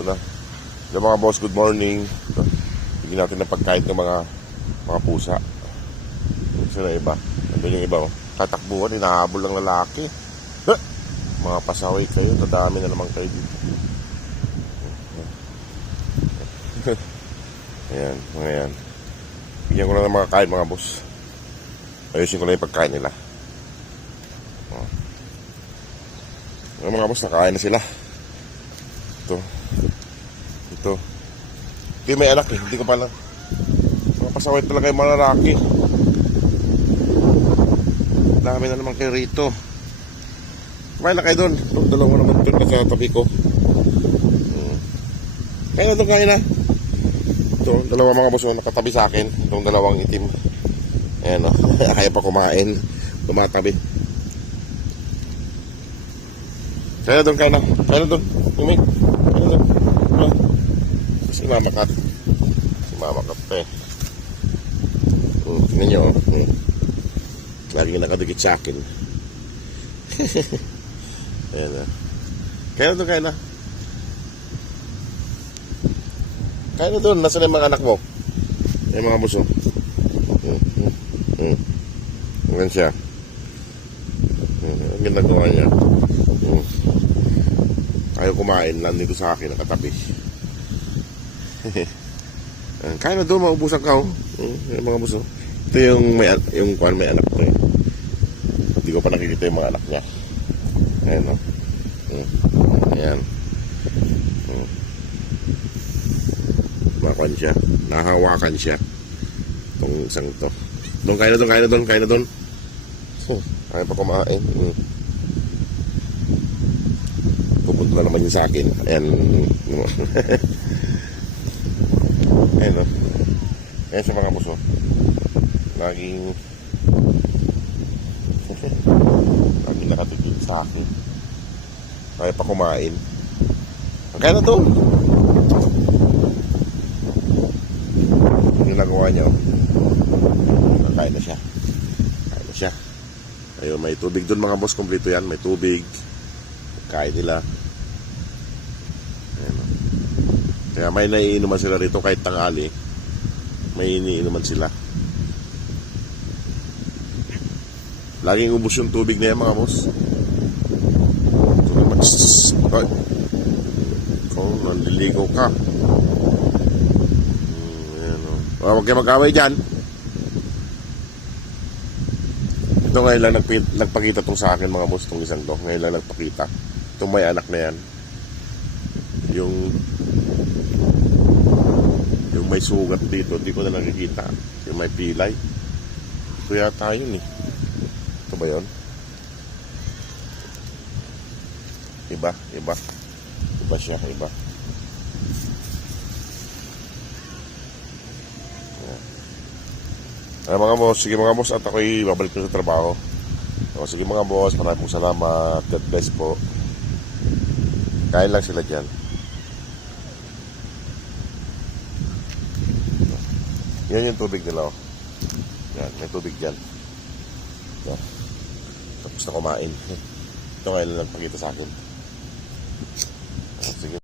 Ito na. Hello mga boss, good morning. Ito. Bigyan natin ng pagkain ng mga pusa. Sino na iba? Nandun yung iba, oh. Tatakbuhan, hinahabol ng lalaki. Mga pasaway kayo, dadami na naman kayo dito. Ayan, mga yan. Bigyan ko na ng mga kain mga boss. Ayusin ko na yung pagkain nila. Yung mga boss, nakain na sila. Ito. Hindi may anak eh, hindi ko pala. Mga pasaway talaga yung mga lalaki. Dami na naman kayo rito. Kumain na kayo doon. Itong dalawa naman doon sa tabi ko. Kain na doon, kain na. Ito, dalawa mga boss nakatabi sa akin. Itong dalawang itim. Ayan o, kaya pa kumain. Tumatabi. Kain na doon, kain na. Kain na doon. Tumig. Kain na doon. Si Mama Kat. Si Mama Kat pa eh. Tingnan nyo o. Laging nakadikit sa akin. Ayan na. Kain na doon, kain na. Kain na doon. Nasaan yung mga anak mo? Yung mga buso. Ganyan siya. Ang ginagawa niya. Ayaw kumain. Nandito sa akin. Nakatabi. Kain na doon. Maubusan ka. Yung mga buso. Ito yung may anak ko eh. Hindi ko pa nakikita yung mga anak niya. Ayan o. Ayan. Makuan siya. Nahawakan siya. Itong isang to. Doon, kain na doon. Kaya pa kumain. Pupunta na naman yun sa akin. Ayan. Ayan o. Ayan siya mga buso. Laging nakatigil sa akin. Kaya pa kumain. Kaya na doon. Ginagawa niya. Kain na siya. Ayun, may tubig doon mga boss. Kompleto yan. May tubig. Kain nila. Ayun. Kaya may naiinuman sila rito kahit tanghali. May iniinuman sila. Laging ubos yung tubig na yan mga boss. Ay. Kung nandiligaw ka. Ayan o. Huwag kayo mag-away dyan. Ito ngayon lang nagpakita tong sa akin mga boss. Itong isang to. Ngayon lang nagpakita. Itong may anak na yan. Yung may sugat dito. Hindi ko na nakikita. Yung may pilay. Ito yata yun eh. Ito ba yun? Iba siya, iba. Ay mga boss, sige mga boss, at ako'y babalik ko sa trabaho. So, sige mga boss, maraming salamat. God bless po. Kain lang sila dyan. Yan yung tubig nila oh. Yan, may tubig dyan. Yan. Tapos na kumain. Ito ngayon lang nagpakita sa akin.